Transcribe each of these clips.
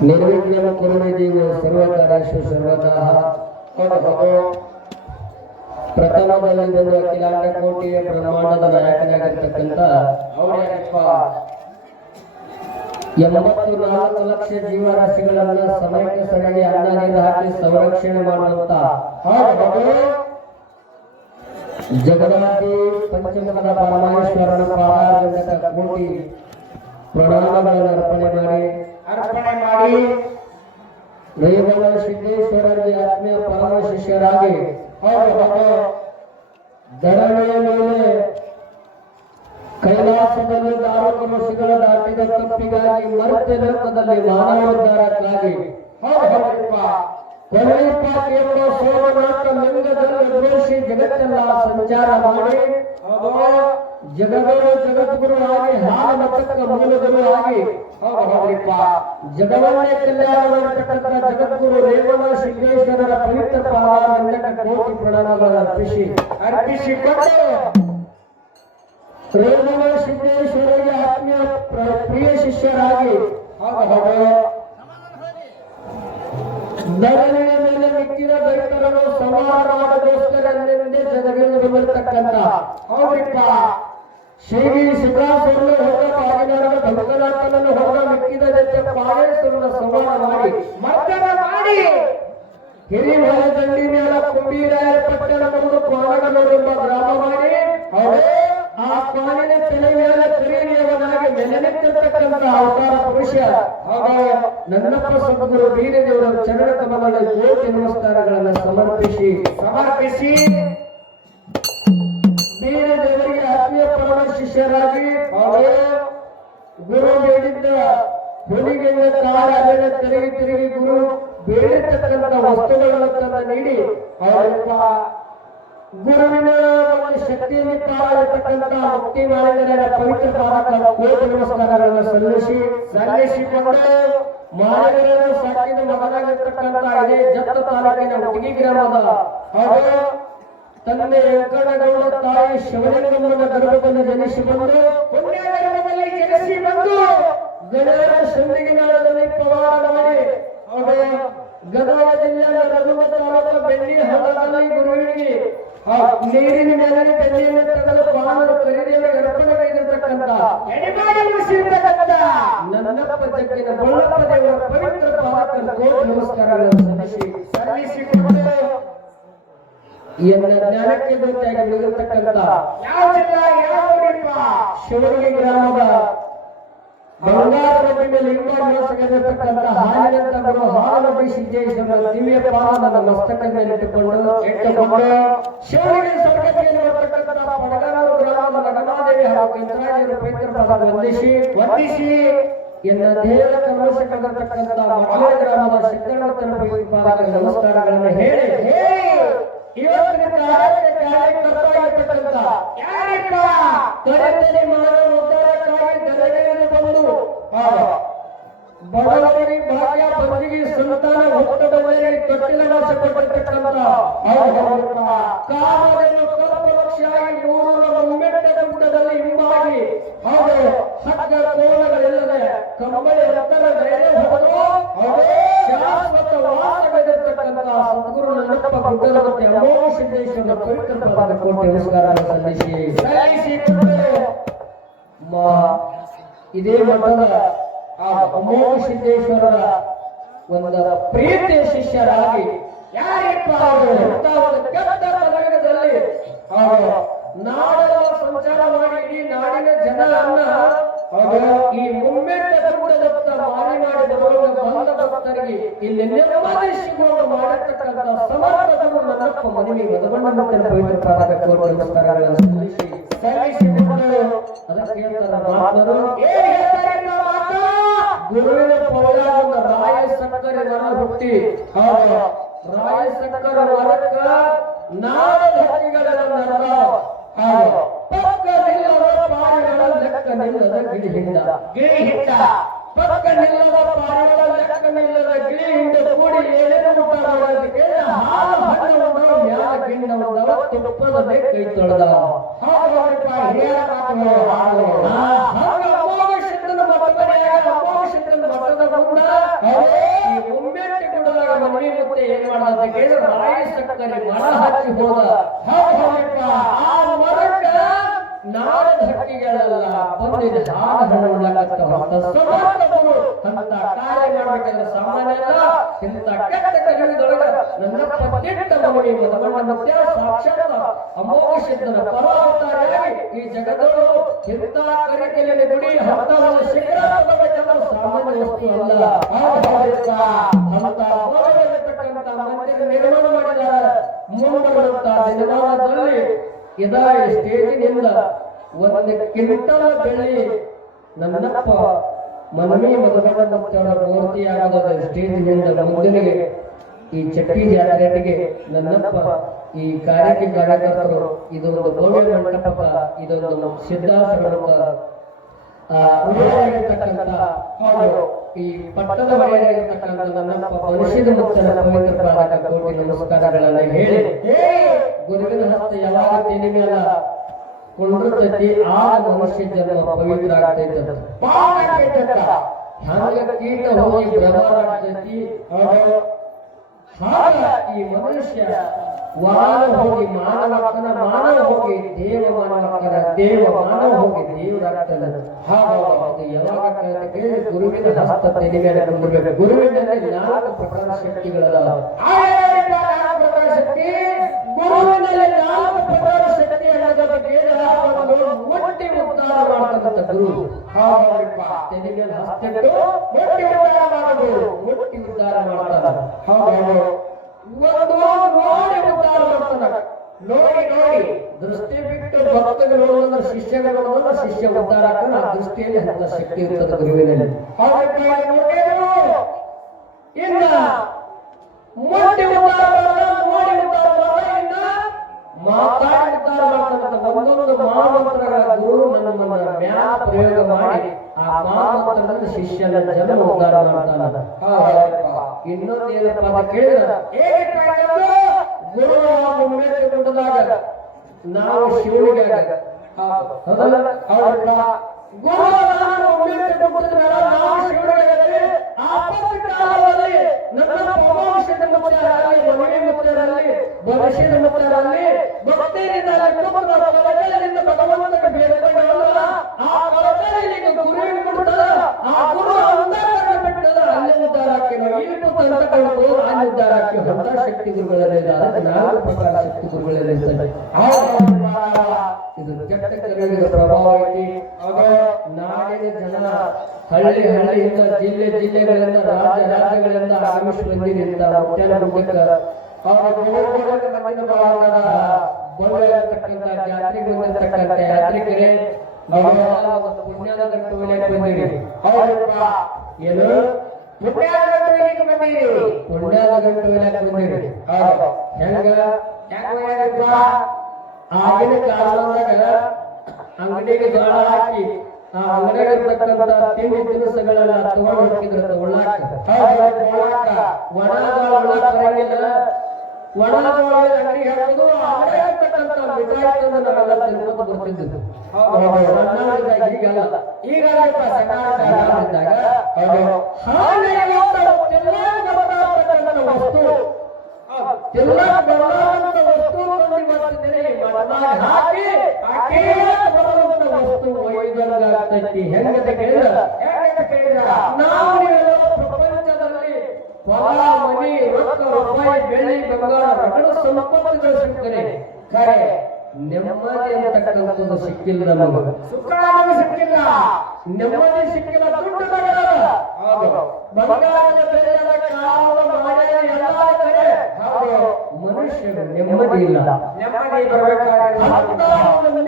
ನಿರ್ವಿಘ್ನ ಕುರುದೇವ ಸರ್ವತರಾಶು ಸರ್ವತಃ ಪ್ರಥಮದಲ್ಲಿರುವ ಕಿಲಾಂಡ ಕೋಟಿಯ ಪ್ರಮಾಣದ ನಾಯಕನಾಗಿರ್ತಕ್ಕಂಥ ಎಂಬತ್ತು ನಾಲ್ಕು ಲಕ್ಷ ಜೀವರಾಶಿಗಳನ್ನ ಸಮಯಕ್ಕೆ ಸರಿಯಾಗಿ ಅನ್ನ ನೀರು ಹಾಕಿ ಸಂರಕ್ಷಣೆ ಮಾಡುವಂತ ಜಗದಾದಿ ಪಂಚಮುಖದ ಪರಮೇಶ್ವರನ ಪಾದಾರವಿಂದ ಕೋಟಿ ಪ್ರಣಾಮಗಳನ್ನು ಅರ್ಪಣೆ ಮಾಡಿ. ಅರ್ಪಣೆ ಮಾಡಿ ರೇವಣ ಸಿದ್ದೇಶ್ವರರಿಗೆ ಆತ್ಮೀಯ ಪರಮ ಶಿಷ್ಯರಾಗಿ. ಧರಣಿಯ ಮೇಲೆ ಕೈಲಾಸದಲ್ಲಿ ದಾರುಕ ಋಷಿಗಳ ದಾಟಿದ ತಪ್ಪಿಗಾಗಿ ಮರ್ತ್ಯ ಲೋಕದಲ್ಲಿ ಮಾನವೋದ್ಧಾರಕ್ಕಾಗಿ. ಕೊನೆಯಪ್ಪ ಕೇವಲ ಸೋಮನಾಥ ಲಿಂಗದಲ್ಲಿ ಘೋಷಿ ಜಗತ್ತೆಲ್ಲ ಸಂಚಾರ ಮಾಡಿ. ಜಗಗಳು ಜಗದ್ಗುರು ಆಗಿ ಹಾಲು ಮತಕ್ಕ ಮೂಲಗುರು ಆಗಿ ಜಗವನ್ನೇ ಕಲ್ಯಾಣ ಮಾಡತಕ್ಕಂಥ ಜಗದ್ಗುರು ರೇವಣ ಸಿದ್ದೇಶ್ವರರ ಪವಿತ್ರ ಕೋಟಿ ಪ್ರಣಾಮಗಳನ್ನು ಅರ್ಪಿಸಿ. ಅರ್ಪಿಸಿಕೊಂಡು ರೇವಣ ಸಿದ್ದೇಶ್ವರರಿಗೆ ಆತ್ಮೀಯ ಪ್ರ- ಪ್ರಿಯ ಶಿಷ್ಯರಾಗಿ ಧರಣಿಯ ಮೇಲೆ ಮಿಕ್ಕಿದ ದೈತರನ್ನು ಸಂಹಾರ ಮಾಡೋದೋಸ್ಕರನ್ನೆಂದೇ ಜಗದಲ್ಲಿ ಬರತಕ್ಕಂಥ ಹೌದಪ್ಪ. ಶ್ರೀ ಸಿದ್ದರಾಮಯ್ಯ ಹೊರ ಪಾಲಿಗಾರರ ಭಕ್ತನಾಥನನ್ನು ಹೋದ ಮಿಕ್ಕಿದ ದೈತ್ಯ ಪಾಲೇಶ್ವರನ ಸಂಹಾರ ಮಾಡಿ, ಮರ್ದನ ಮಾಡಿ. ಹಿರಿಮರ ದಂಡಿ ಮೇಲ ಕುಂಬೀರಾಯರ ಪಟ್ಟಣ ಬಂದು ಎಂಬ ಗ್ರಾಮ ಮಾಡಿ ಆ ಕಾಲಿನ ತಲೆ ಮೇಲೆ ಕರೀನಿಯವನಾಗಿ ನೆಲೆನಿಂತಿರ್ತಕ್ಕಂಥ ಅವತಾರ ಪುರುಷ ನನ್ನಪ್ಪ ಸದ್ಗುರು ಬೀರದೇವರ ಚರಣ ಕಮಲದ ಕೋಟಿ ನಮಸ್ಕಾರಗಳನ್ನು ಸಮರ್ಪಿಸಿ ಸಮರ್ಪಿಸಿ. ಹುಲಿಗೆಯ ಅದನ್ನು ತಿರುಗಿ ತಿರುಗಿ ಗುರು ಬೇಡಿರ್ತಕ್ಕಂಥ ವಸ್ತುಗಳನ್ನು ತಂದು ನೀಡಿ ಅವರಿಂದ ಗುರುವಿನ ಒಂದು ಶಕ್ತಿಯಲ್ಲಿ ತಾಳಿರ್ತಕ್ಕಂಥ ಮುಕ್ತಿ ಮಾಡಿದರೆ ಪವಿತ್ರ ಕೋಟಿ ನಮಸ್ಕಾರಗಳನ್ನು ಸಲ್ಲಿಸಿ ಸಲ್ಲಿಸಿಕೊಂಡು ಮಾನವರನ್ನು ಸಾಕಿದ ಮಗನಾಗಿರ್ತಕ್ಕಂಥ ಇದೇ ಜತ್ತ ತಾಲೂಕಿನ ಹುಡುಗಿ ಗ್ರಾಮದ ಹಾಗೂ ತಂದೆ ವೆಂಕಟಗೌಡ ತಾಯಿ ಶಿವಲಿಂಗಮ್ಮನ ಗರ್ಭದಲ್ಲಿ ಜನಿಸಿ ಬಂದು ಪುಣ್ಯಗರ್ಭದಲ್ಲಿ ಜನಿಸಿ ಬಂದು ಗಣರ ಶೃಂಗಿನಾಳದಲ್ಲಿ ಪವಾಡ ಮಾಡಿ ಗದಗ ಜಿಲ್ಲೆಯ ರಘುಮತ ತಾಲೂಕು ಬೆಳ್ಳಿ ಹಳ್ಳದಲ್ಲಿ ಗುರುವಿಗೆ ನೀರಿನ ಮೇಲೆ ಬೆಳ್ಳಿಯನ್ನು ತೆಗೆದು ಪಾನದ ಖರೀದಿಯನ್ನು ಅರ್ಪಣೆಗೈದಿರ್ತಕ್ಕಂಥ ಎಡೆಮಾಡಿ ನನ್ನ ಜಗ್ಗಿನ ಬಳ್ಳಪ್ಪ ದೇವರ ಪವಿತ್ರ ಪಾದಕ್ಕೆ ನಮಸ್ಕಾರಗಳನ್ನು ಸಲ್ಲಿಸಿ ಸಲ್ಲಿಸಿಕೊಂಡು ಎನ್ನ ಜ್ಞಾನಕ್ಕೆ ಗೊತ್ತಾಗಿ ಯಾವ ಊರಿಪ್ಪ ಗ್ರಾಮದ ಬಂಗಾರದ ಲಿಂಗಾಭಿಷೇಕದರ್ತಕ್ಕಂಥ ಹಾಲಿನಂತ ಬರುವ ಮೇಲೆ ಗ್ರಾಮದ ನಗಮಾದೇವಿ ಹಾಗೂ ಪಾದಗಳ ನಮಸ್ಕಾರಗಳನ್ನು ಹೇಳಿ ಹೇ ಇವತ್ತಿನ ಕಾರ್ಯಕರ್ತರಾಗಿರ್ತಕ್ಕಂಥ ಕರೆತನೆ ಮಾಡಲು ಉದ್ಧಾರಕ್ಕಾಗಿ ಧರಣಿಯಲ್ಲಿ ಬಂದು ಬಡವರಿ ಭಾಗ್ಯ ಬಂದಿಗೆ ಸಂತಾನ ಹುಟ್ಟದವರಿಗೆ ತೊಟ್ಟಿಲ ವಾಸ ಕೊಟ್ಟಿರ್ತಕ್ಕಂಥ ಕಾಮಧೇನು ಕಲ್ಪವೃಕ್ಷಾಗಿ ನೂರರ ಮುಮ್ಮೆಟ್ಟ ಗುಡ್ಡದಲ್ಲಿ ಹಿಂಬಾಗಿ, ಹಾಗೂ ಹಗ್ಗ ಕೋಲಗಳಿಲ್ಲದೆ ಕಂಬಳಿ ಎತ್ತರ ಧೈರ್ಯ ಹೊಡೆದು ಶಾಶ್ವತ ವಾಸವಿರತಕ್ಕಂಥ ಸದ್ಗುರು ನನ್ನಪ್ಪ ಗುಡ್ಡದವತೆ ಅಮೋಘ ಸಿದ್ದೇಶ್ವರ ಪವಿತ್ರವಾದ ಕೋಟೆ ನಮಸ್ಕಾರ ಸಲ್ಲಿಸಿ. ಇದೇ ಮಠದ ಆ ಅಮೋಘ ಸಿದ್ದೇಶ್ವರರ ಒಂದು ಪ್ರೀತಿಯ ಶಿಷ್ಯರಾಗಿ ಯಾರಿಪ್ಪ ಅವರು ಕೆಟ್ಟ ಪದಗಳಲ್ಲಿ ಅವರು ನಾಡೆಲ್ಲ ಸಂಚಾರ ಮಾಡಿ ಈ ನಾಡಿನ ಅವರು ಈ ಮುಮ್ಮೆಟ್ಟ ಗುಡ್ಡದತ್ತ ಮಾರಿನಾಡಿ ಬರುವ ಬಂದ ಭಕ್ತರಿಗೆ ಇಲ್ಲಿ ನೆಮ್ಮದಿ ಸಿಗುವ ಮಾಡತಕ್ಕಂಥ ಸಮರ್ಥವನ್ನು ನನ್ನಪ್ಪ ಮದುವೆ ಮದಗೊಂಡ ಪವಿತ್ರ? ಗುರುವಿನ ಪೌರಾದ ರಾಯ ಸಕ್ಕರೆ ಮರ ಹುಟ್ಟಿ ರಾಯ ಸಕ್ಕರೆ ಮರಕ್ಕ ನಾಡ ಪಕ್ಕದಿಲ್ಲದ ಪಾರಿಗಳ ಲೆಕ್ಕ ಗಿಡಿ ಲೆಕ್ಕ ನಿಲ್ಲದ ಗಿಳಿ ಹಿಂಡ ಕೂಡಿ ಏನೇನು ಮಾಡೋದಕ್ಕೆ ಹಾಲು ಹಣ್ಣವನ್ನು ಮ್ಯಾಲ ಗಿಣ್ಣ ಉಂಡವ ತುಪ್ಪದ ಕೈ ಹಂಗ ಮಠದ ಮುಂದ ಈ ಮುಮ್ಮೆಟ್ಟಿ ಗುಡದಾಗ ಮಮ್ಮಿ ಮುತ್ತೆ ಏನ್ ಸಕ್ಕರೆ ಹೋದ ಬಂದಿದೆ ಅಂತ ಕಾರ್ಯ ಮಾಡ್ಬೇಕಂದ್ರೆ ಸಾಮಾನ್ಯ ಅಲ್ಲ ಇಂಥ ಕೆಟ್ಟ ಕಲಿಯುಗದೊಳಗ ನನ್ನ ದಿಟ್ಟ ಮಗನಿ ಮದಮಣ್ಣತ್ಯ ಸಾಕ್ಷಾತ್ ಅಮೋಘ ಸಿದ್ಧನ ಪರಾವತಾರಿಯಾಗಿ ಈ ಜಗದಳು ಇಂಥ ಕರಿಕೆಯಲ್ಲಿ ಗುಡಿ ಹತ್ತವನ್ನು ಶಿಖರ ಸಾಮಾನ್ಯ ವಸ್ತು ಅಲ್ಲ. ಅಂತ ಅಮೋಘವಾಗಿರ್ತಕ್ಕಂಥ ಮಂದಿರ ನಿರ್ಮಾಣ ಮಾಡಿದ್ದಾರೆ ಮುಂಬರುವಂತ ದಿನಮಾನದಲ್ಲಿ ಇದ ಸ್ಟೇಜಿನಿಂದ ಒಂದು ಕ್ವಿಂಟಲ್ ಬೆಳ್ಳಿ ನನ್ನಪ್ಪ ಮನವಿ ಮಗನವರ ಮೂರ್ತಿಯಾಗದ ಸ್ಟೇಜಿನಿಂದ ಮುಂದಿನಿಗೆ ಈ ಚಟ್ಟಿ ಜಾತ್ರೆಗೆ ನನ್ನಪ್ಪ, ಈ ಕಾರ್ಯಕ್ಕೆ ಕಾರ್ಯಕರ್ತರು, ಇದೊಂದು ಭವ್ಯ ಮಂಟಪ ಇದೊಂದು ಹೌದು ಈ ಪಟ್ಟದ ಒಡೆಯಾಗಿರ್ತಕ್ಕಂಥ ನನ್ನಪ್ಪ ಕೋಟಿ ನಮಸ್ಕಾರಗಳನ್ನು ಹೇಳಿ. ಗುರುವಿನ ಹಸ್ತ ಯಾವಾಗ ಮೇಲ ಕೊಂಡಿರ್ತೈತಿ ಆ ಮನುಷ್ಯ ಜನ್ಮ ಪವಿತ್ರ ಆಗ್ತೈತೆ ಹಂಗ ಕೀಟ ಹೋಗಿ ಆಗ್ತೈತಿ ಹಾಗ ಈ ಮನುಷ್ಯ ವಾರ ಹೋಗಿ ಮಾನವಕ್ಕನ ಮಾನವ ಹೋಗಿ ದೇವ ಮಾನವಕ್ಕನ, ದೇವ ಮಾನವ ಹೋಗಿ ದೇವರಾಗ್ತದ. ಹಾಗೆ ಯಾವಾಗ ಕೇಳಿ ಗುರುವಿನ ಹಸ್ತ ತೆನೆ ಮೇಲೆ ಗುರುವಿನಲ್ಲಿ ನಾಲ್ಕು ಪ್ರಕಾರ ಶಕ್ತಿಗಳದಾವ ಪ್ರಕಾರ ಶಕ್ತಿ ಗುರುವಿನಲ್ಲಿ ಒಟ್ಟಿ ಉದ್ಧಾರ ಮಾಡ್ತಕ್ಕಂಥ ಗುರು ಹಸ್ತಿಟ್ಟು ಮುಟ್ಟಿ ಉದ್ಧಾರ ಮಾಡೋದು ಉದ್ಧಾರ ಮಾಡ್ತಾರ ಒಂದು ನೋಡಿ ನೋಡಿ ನೋಡಿ. ದೃಷ್ಟಿ ಬಿಟ್ಟು ಭಕ್ತಗಳು ನೋಡಿದ್ರೆ ಶಿಷ್ಯ ಉದ್ಧಾರ ಶಕ್ತಿ ಇರ್ತದೆ ಗುರುವಿನಲ್ಲಿ. ಇನ್ನ ಮುಟ್ಟಿ ಉದ್ಧಾರ ಮಾತಾಡಿ ಉದ್ಧಾರ ಮಾಡ್ತಾನಂತ ಒಂದೊಂದು ಮಹಾಮಂತ್ರಗಳ ಗುರು ನಮ್ಮನ್ನ ಮ್ಯಾಲ ಪ್ರಯೋಗ ಮಾಡಿ ಆ ಮಹಾಮಂತ್ರದ ಶಿಷ್ಯನ ಜನ್ಮ ಏನಪ್ಪ ಮುತ್ತರಲ್ಲಿ ಭವಿಷ್ಯದ ಮುತ್ತರಲ್ಲಿ ಜಿಲ್ಲೆಗಳಿಂದ, ರಾಜ್ಯ ರಾಜ್ಯಗಳಿಂದ ಆಗಮಿಸಿ ಬಂದಿರಿಂದ ಬಂದಿರತಕ್ಕಂಥ ಯಾತ್ರಿಕರೇ ಪುಣ್ಯದ ಬಂದಿರಿ. ಏನು? ಹೆಂಗ? ಆಗಿನ ಅಂಗಡಿಗೆ ಜೋಳ ಹಾಕಿ ಆ ಅಂಗಡಿಗೆ ಇರತಕ್ಕಂತ ತಿಂಡಿ ತಿನಿಸುಗಳೆಲ್ಲ ತಗೊಂಡು ಹೋಗ್ತಿದ್ರು ಉಳ್ಳಾಕ. ಒಣ ಜೋಳ ಉಳ್ಳಾಕ ಬರಂಗಿಲ್ಲ. ಒಣ ಜೋಳ ಅಂಗಡಿ ಹೇಳೋದು ಆ ಅಂಗಡಿಗೆ ಇರ್ತಕ್ಕಂಥ ಮಿಠಾಯಿ ತಂದು ನಾವೆಲ್ಲ ತಿನ್ಕೊಂಡು ಸಣ್ಣವರಿದ್ದಾಗ ಈಗಲ್ಲ ಈಗ ಸಕಾಲಿದ್ದಾಗ ವಸ್ತು. ಎಲ್ಲ ಬರುವಂತ ವಸ್ತು ತಂದು ಇವತ್ತಿನ ಹಾಕಿ ಹಾಕಿ ಬರುವಂತ ವಸ್ತು ಒಯ್ದಂಗಾಗ್ತೈತಿ ಹೆಂಗಂತ ಕೇಳಿದ್ರ ಪ್ರಪಂಚದಲ್ಲಿ ಹೊಲ ಮನಿ, ರೊಕ್ಕ, ರೂಪಾಯಿ, ಬೆಳ್ಳಿ, ಬಂಗಾರ, ರಗಡ, ಸಂಪತ್ತುಗಳು ಸಿಗ್ತಾರೆ ಖರೆ ನೆಮ್ಮದಿ ಅಂತಕ್ಕಂಥದ್ದು ಸಿಕ್ಕಿಲ್ಲ. ನಮಗೆ ನೆಮ್ಮದಿ ಸಿಕ್ಕಿಲ್ಲ ದುಡ್ಡು ತಗೊಳ್ಳಲ್ಲ ಬಂಗಾರದ ಬೆಳ್ಳಿಯ ಕಾಲ ಮಾಡ್ಯಾರ ಎಲ್ಲ ಕಡೆ ಮನುಷ್ಯ ನೆಮ್ಮದಿ ಇಲ್ಲ. ನೆಮ್ಮದಿ ಬರಬೇಕಾದ್ರೆ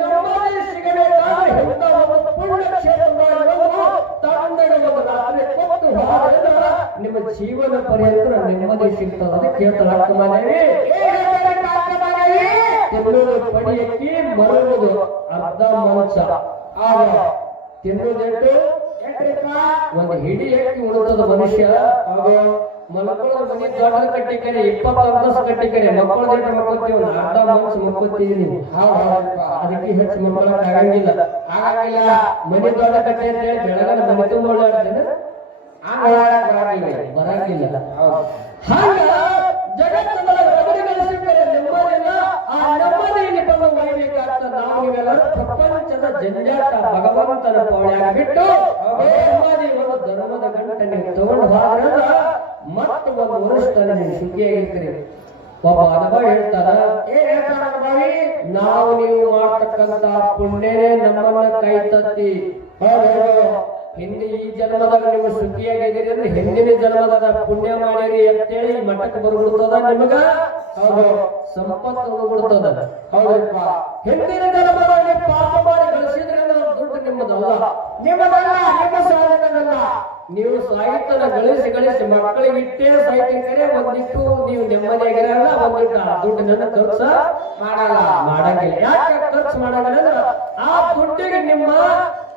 ನೆಮ್ಮದಿ ಸಿಗಬೇಕಾದ್ರೆ ಇಂಥ ಒಂದು ಪುಣ್ಯ ಕ್ಷೇತ್ರದಲ್ಲಿ ಬಂದು ತಂದೆಗೆ ರಾತ್ರಿ ಕೊಟ್ಟು ಹೋದರೆ ನಿಮ್ಮ ಜೀವನ ಪರ್ಯಂತ ನೆಮ್ಮದಿ ಸಿಗ್ತದೆ ಅದಕ್ಕೆ ಹೇಳ್ತಾರೆ ಅಕ್ಕ ಮನೆಯಲ್ಲಿ ತಿನ್ನೋದು ಪಡಿಯಕ್ಕೆ ಮರುವುದು ಅರ್ಧ ಮಂಚ ಆಗ ತಿನ್ನುವುದೆಂಟು ಒಂದು ಹಿಡಿ ಎಕ್ಕಿ ಉಳಿದ ಮನುಷ್ಯ. ಆಗ ಮನೆ ದೊಡ್ಡ ಕಟ್ಟಿಕರೆ ಇಪ್ಪತ್ತು ಅಂತಸ್ ಅರ್ಧ ನೀವು. ಅದಕ್ಕೆ ಹೆಚ್ಚು ಮಕ್ಕಳಕ್ಕೆ ಆಗಂಗಿಲ್ಲ. ಮನೆ ಕಟ್ಟೆ ಅಂತ ಹೇಳಿ ಮನೆ ತುಂಬ ಬರಂಗಿಲ್ಲ. ಹಾಗ ಜಗತ್ತನ್ನ ನಾವು ನೀವೆಲ್ಲರೂ ಪ್ರಪಂಚದ ಜಂಜಾಟ ಭಗವಂತನ ಪೌಳ್ಯಾಗ ಬಿಟ್ಟು ಒಂದು ಧರ್ಮದ ಗಂಟೆ ನೀವು ತಗೊಂಡು ಮತ್ತೆ ಒಂದು ವರ್ಷದಲ್ಲಿ ನೀವು ಸುಖಿಯಾಗಿರ್ತೀರಿ ಒಬ್ಬ ಅನುಭವ ಹೇಳ್ತಾರ ನಾವು ನೀವು ಮಾಡ್ತಕ್ಕಂತ ಪುಣ್ಯನೇ ನಮ್ಮನ್ನ ಕೈ ತತ್ತಿ ಹಿಂದೆ ಈ ಜನ್ಮದಾಗ ನೀವು ಸುಖಿಯಾಗಿದ್ದೀರಿ ಅಂದ್ರೆ ಹಿಂದಿನ ಜನ್ಮದಾಗ ಪುಣ್ಯ ಮಾಡಿರಿ ಅಂತೇಳಿ ಮಠಕ್ಕೆ ಬರ್ಬಿಡ್ತದ ನಿಮಗ? ಹೌದು. ಸಂಪತ್ತು ಹೋಗ್ಬಿಡ್ತದ ಹೌದಪ್ಪ. ಹಿಂದಿನ ಜನ್ಮದಾಗ ನೀವು ಪಾಪ ಮಾಡಿ ಗಳಿಸಿದ್ರೆ ದುಡ್ಡು ನಿಮ್ಮದಲ್ಲ. ನಿಮ್ಮದಲ್ಲ, ನಿಮ್ಮ ಸಾಧನದಲ್ಲ. ನೀವು ಸಾಹಿತ್ಯನ ಗಳಿಸಿ ಗಳಿಸಿ ಮಕ್ಕಳಿಗೆ ಇಟ್ಟೇ ಸಾಹಿತ್ಯಕರೇ ಒಂದಿಟ್ಟು ನೀವು ನೆಮ್ಮದಿಯಾಗಿರಲ್ಲ, ಒಂದಿಟ್ಟು ದುಡ್ಡು ನನ್ನ ಖರ್ಚು ಮಾಡಲ್ಲ. ಮಾಡಂಗಿಲ್ಲ. ಯಾಕೆ ಖರ್ಚು ಮಾಡಂಗಿಲ್ಲ ಆ ದುಡ್ಡಿಗೆ ನಿಮ್ಮ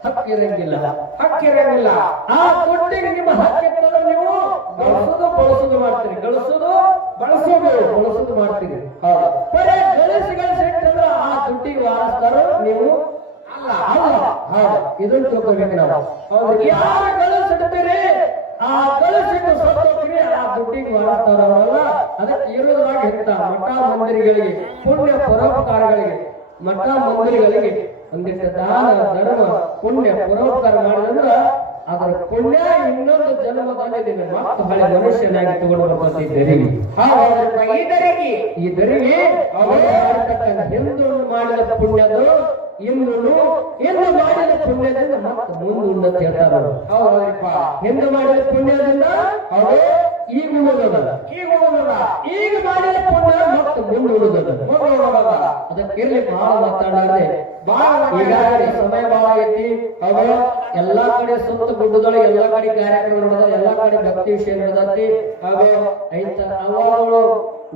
ಹಕ್ಕಿರಂಗಿಲ್ಲ. ಹಕ್ಕಿರಂಗಿಲ್ಲ. ಆ ದುಡ್ಡಿಗೆ ನಿಮ್ಮ ಹಕ್ಕಿರ್ತದ ನೀವು? ಗಳಿಸೋದು, ಬಳಸೋದು ಮಾಡ್ತೀರಿ. ಗಳಿಸೋದು, ಬಳಸೋದು ಬಳಸೋದು ಮಾಡ್ತೀರಿ. ಹೌದು. ಬರೇ ಗಳಿಸಿ ಗಳಿಸಿ ಇಟ್ಟಂದ್ರೆ ಆ ದುಡ್ಡಿಗೆ ವಾರಸ್ತಾರು ನೀವು? ಅಲ್ಲ ಅಲ್ಲ. ಹೌದು. ಇದನ್ನ ತಿಳ್ಕೊಬೇಕು ನಾವು. ಹೌದು. ಯಾರು ಗಳಿಸಿಡ್ತೀರಿ? ಆ ಗಳಿಸಿಟ್ಟು ಸತ್ತೋಗ್ರಿ ಆ ದುಡ್ಡಿಗೆ ವಾರಸ್ತಾರಲ್ಲ ಅದಕ್ಕೆ ಇರೋದ್ರಾಗ ಇರ್ತ ಮಠ ಮಂದಿರಗಳಿಗೆ, ಪುಣ್ಯ ಪರೋಪಕಾರಗಳಿಗೆ, ಮಠ ಮಂದಿರಗಳಿಗೆ ಒಂದಿಷ್ಟು ದಾನ ಧರ್ಮ ಪುಣ್ಯ ಪರೋಪಕಾರ ಮಾಡಿದ್ರ ಅದರ ಪುಣ್ಯ ಇನ್ನೊಂದು ಜನ್ಮದಲ್ಲಿ ನಿಮಗೆ ಮತ್ತೆ ಹಳೆ ಮನುಷ್ಯನಾಗಿ ತಗೊಂಡು ಇದರಿಗೆ ಈ ಮಾಡತಕ್ಕಂಥ ಹಿಂದು ಮಾಡಿದ ಪುಣ್ಯದ ಇನ್ನು ಇನ್ನು ಮಾಡಿದ ಪುಣ್ಯದಿಂದ ಮತ್ತೆ ಮುಂದೆ ಉನ್ನತ ಹೇಳ್ತಾರ. ಹಿಂದೆ ಮಾಡಿದ ಪುಣ್ಯದಿಂದ ಅವರು ಈಗ ಉಳಿದದ. ಈಗ ಉಳಿದದ. ಈಗ ಮಾಡಿದ ಪುಣ್ಯ ಮತ್ತೆ ಮುಂದೆ ಉಳಿದದ ಹೋಗೋದಲ್ಲ ಅದಕ್ಕೆ ಇರ್ಲಿ ಬಹಳ ಮಾತಾಡದೆ ಈಗಾಗಲೇ ಸಮಯ ಬಹಳ ಐತಿ. ಅವರು ಎಲ್ಲಾ ಕಡೆ ಸುತ್ತ ಗುಡ್ಡದೊಳಗೆ ಎಲ್ಲಾ ಕಡೆ ಕಾರ್ಯಕ್ರಮ ನಡೆದ ಎಲ್ಲಾ ಕಡೆ ಭಕ್ತಿ ವಿಷಯ ನಡೆದತಿ. ಹಾಗೂ ಐತ ಅವಾಗಳು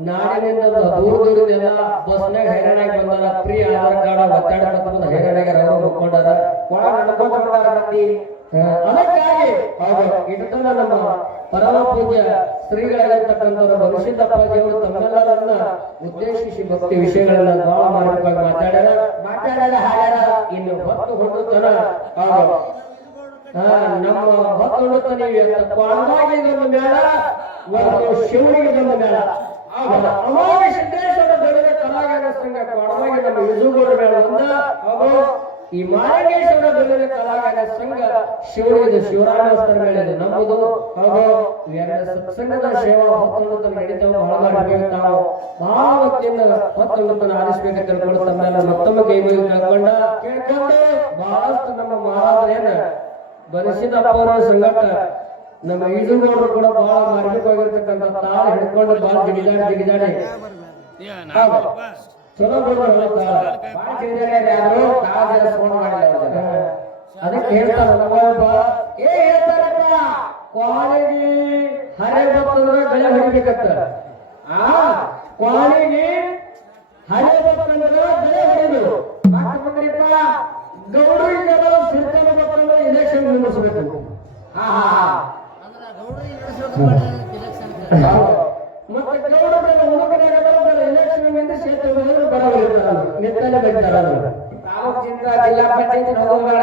ನಾಡಿನಿಂದ ದೂರ ದೂರದೆಲ್ಲ ಬಸ್ನಾಗ ಹೈರಾಣಾಗಿ ಬಂದಾರ. ಪ್ರೀ ಆಧಾರ್ ಕಾರ್ಡ್ ಒತ್ತಾಡ ಹೈರಾಣಾಗಿ ರವರು ಮುಕ್ಕೊಂಡಾರ ಒಳ ನಡ್ಕೊಂಡ್ ಮಂದಿ ಅದಕ್ಕಾಗಿ ಇಟ್ಟನ ನಮ್ಮ ಪರಮ ಪೂಜ್ಯ ಶ್ರೀಗಳಾಗಿರ್ತಕ್ಕಂಥವ್ರು ಭವಿಷ್ಯದ ಅವರು ತಮ್ಮೆಲ್ಲರನ್ನ ಉದ್ದೇಶಿಸಿ ಭಕ್ತಿ ವಿಷಯಗಳನ್ನ ಬಹಳ ಮಾರ್ಗವಾಗಿ ಮಾತಾಡ್ಯಾರ ಮಾತಾಡಲ್ಲ ಹಾಡ್ಯಾರ ಇನ್ನು ಹೊತ್ತು ಆ, ನಮ್ಮ ಹೊತ್ತು ಹೊರಡುತ್ತಾನೆ ಅಂತ ನಮ್ಮ ಮೇಳ ಒಂದು ಶಿವನಿಗೆ ನಮ್ಮ ಮೇಳ. ಅಮೋಘ ಸಿದ್ದೇಶ್ವರ ದೊಡ್ಡ ಕಲಾಗಾರ ಸಂಘ ಕೊಳವಾಗಿ ನಮ್ಮ ವಿಜುಗೌಡ ಮೇಳ ಒಂದ. ಈ ಮಾಲಿಂಗೇಶ್ವರ ಬೆಲ್ಲದ ಕಲಾಗಾರ ಸಂಘ ಶಿವಳಿದ ಶಿವರಾಮೇಶ್ವರ ಮೇಳ ಇದೆ ನಮ್ಮದು ಹೌದು ಎರಡು ಸತ್ಸಂಗದ ಸೇವಾ ಹೊತ್ತೊಂದು ನಡೀತಾವ ಬಹಳ ಮಾಡಬೇಕು ನಾವು ಬಹಳ ಹೊತ್ತಿನ ಆರಿಸಬೇಕು ಆಲಿಸ್ಬೇಕು ತಿಳ್ಕೊಂಡು ತಮ್ಮೆಲ್ಲ ಮತ್ತೊಮ್ಮೆ ಕೈ ಮುಗಿದು ಕೇಳ್ಕೊಂಡ ಕೇಳ್ಕೊಂಡು ಬಹಳಷ್ಟು ನಮ್ಮ ಮಹಾರಾಜರೇನ ಬರಿಸಿದ ಅವರ ಸಂಗಟ ನಮ್ಮ ಈಜುಗೌಡರು ಕೂಡ ಬಹಳ ಮಾರ್ಗವಾಗಿರ್ತಕ್ಕಂಥ ತಾಳ ಹಿಡ್ಕೊಂಡು ಬಹಳ ಜಿಗಿದಾಡಿ ಜಿಗಿದಾಡಿ. ಚಲೋ ತಾಳ ಬಾಳ ತಿರುಗಾಡ್ಯಾರ ಯಾರು ಮಾಡಿಲ್ಲ ಅವ್ರು. ಅದಕ್ಕೆ ಹೇಳ್ತಾರ ಒಬ್ಬ ಏ ಹೇಳ್ತಾರಪ್ಪ ಕ್ವಾಲಿಗೆ ಹರೆ ಬತ್ತಂದ್ರೆ ಗಳೆ ಹೊಡಿಬೇಕತ್ತ ಆ ಕ್ವಾಲಿಗೆ ಹರೆ ಬತ್ತಂದ್ರೆ ಗಳೆ ಹೊಡಿದು ಮಾತು ಬಂದ್ರಿಪ್ಪ ಗೌಡರಿಗೆಲ್ಲ ಸಿರ್ಕನ ಬತ್ತಂದ್ರೆ ಇಲೆಕ್ಷನ್ ನಿಲ್ಲಿಸಬೇಕು ಹಾ ಹಾ ಹಾ ಬರೋದಿರ್ತಾರಲ್ಲ ನಿತ್ತಲೆ ಬೈತಾರಲ್ಲ ತಾಲೂಕಿಂದ ಜಿಲ್ಲಾ ಪಂಚಾಯತ್ ಹೋಗೋಬೇಡ.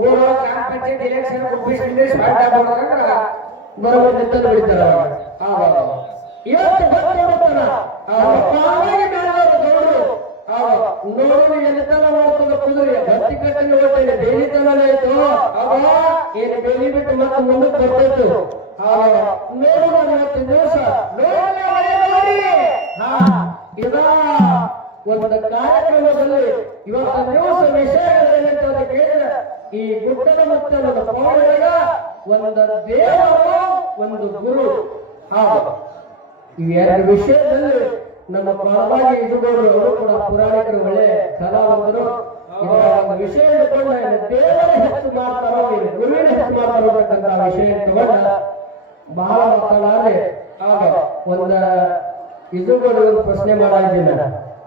ಊರೊಳಗ ಗ್ರಾಮ ನೋಡಿ ಆಯ್ತು. ಅವ ಬೇಲಿ ಬಿಟ್ಟು ಮತ್ತೆ ಮುಂದಕ್ಕೆ ಬರ್ತೈತು ನೋಡೋಣ ಇವತ್ತು ದಿವಸ. ನೋಡಿ ನೋಡಿ ಹಾ. ಇದ ಒಂದು ಕಾರ್ಯಕ್ರಮದಲ್ಲಿ ಇವತ್ತು ದಿವಸ ವಿಷಯಗಳೇನಂತ ಕೇಳಿದ್ರೆ, ಈ ಗುಡ್ಡದ ಮತ್ತೊಂದು ಪೌರಗ ಒಂದು ದೇವರು, ಒಂದು ಗುರು. ಹಾಡು ಇವೆರಡು ವಿಷಯದಲ್ಲಿ ನಮ್ಮ ಪರವಾಗಿ ಇದುಗಳು ಅವರು ಕೂಡ ಪುರಾಣಿಕರು, ಒಳ್ಳೆ ಕಲಾವಂತರು. ವಿಷಯ ದೇವರ ಹೆಚ್ಚು ಏನು ಗುರುವಿನ ಹೆಚ್ಚು ಅಂತಕ್ಕಂಥ ವಿಷಯ ತಗೊಂಡ ಬಹಳ ಮಾತಾಡಾದ್ರೆ ಒಂದ ಇದುಗಳು ಪ್ರಶ್ನೆ ಮಾಡಿದ್ದೀನಿ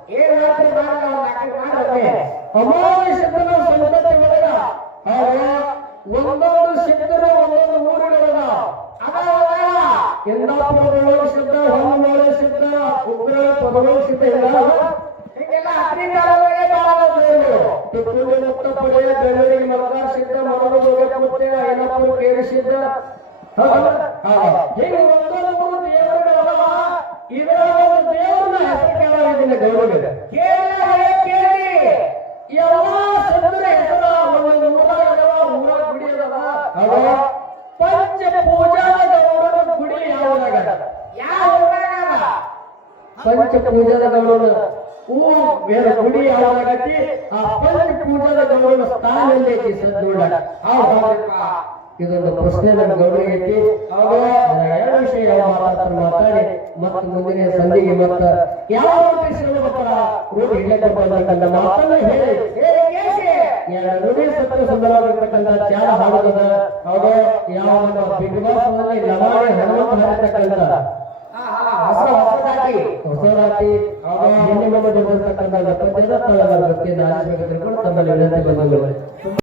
ಏನ್ ರಾತ್ರಿ ಒಂದ್ ನಾಲ್ಕು ಮಾಡ್ರಿ ಅಮೋಘ ಶಬ್ದನ ಸಂತತಿ ಒಳಗ ಒಂದೊಂದು ಶಬ್ದನ ಒಂದೊಂದು ಊರುಗಳದ ಎಂದಾಪುರದೊಳಗ ಶಬ್ದ ಹೊನ್ನೊಳ ಶಬ್ದ ಉಗ್ರ ಪದಗಳ ಶಬ್ದ ಇಲ್ಲ. ಹಿಂಗೆಲ್ಲ ಹತ್ತರಿಂದ ಅರವತ್ತೇ ಬಾಳ ಟಿಪ್ಪುಗೆ ಮುಕ್ತ ಪಡೆಯ ಬೆಳವಣಿಗೆ ಮತದಾರ ಸಿದ್ಧ ಮರಳು ಹೋಗಕ್ಕೆ ಹೀಗೆ ಒಂದೊಂದು ಮೂರು ದೇವರುಗಳವ ಇದರ ಒಂದು ದೇವರನ್ನ ಹೆಸರು ಕೇಳೋದಿಲ್ಲ ಗೌರವ ಇದೆ ಕೇಳಿ ಕೇಳಿ. ಎಲ್ಲ ಸದ್ರ ಹೆಸರ ಒಂದೊಂದು ಊರಾಗ ಊರ ಗುಡಿ ಅದಾವ. ಅವ ಪಂಚ ಪೂಜಾದ ಗೌರವ ಗುಡಿ ಯಾವ್ದಾಗ ಯಾವ ಊರಾಗ? ಪಂಚ ಪೂಜಾದ ಗೌಡನ ಹೂ ಬೇರೆ ಗುಡಿ ಯಾವಾಗತಿ ಆ ಪಂಚ ಪೂಜಾದ ಗೌಡನ ಸ್ಥಾನ ಎಲ್ಲೈತಿ ಸದ್ದೂಡ ಇದೊಂದು ಪ್ರಶ್ನೆ ನನ್ನ ಗೌರವಕ್ಕೆ ಎರಡು ವಿಷಯ ಮಾತಾಡ್ತಾರೆ ಮಾತಾಡಿ, ಮತ್ತು ಮುಂದಿನ ಸಂಧಿಗೆ ಮತ್ತ ಯಾವ ಮಾತನ್ನ ಹೇಳಿ. ಸುಂದರವಾಗಿರ್ತಕ್ಕಂಥ ಯಾವ ಬಿಗ್ ಬಾಸ್ನಲ್ಲಿ ಹೊಸ ಹೊಸದಾಗಿ ವ್ಯಕ್ತಿಯನ್ನು ಆರಿಸಬೇಕಾದ್ರೆ ಕೂಡ ತಮ್ಮಲ್ಲಿ ವಿನಂತಿ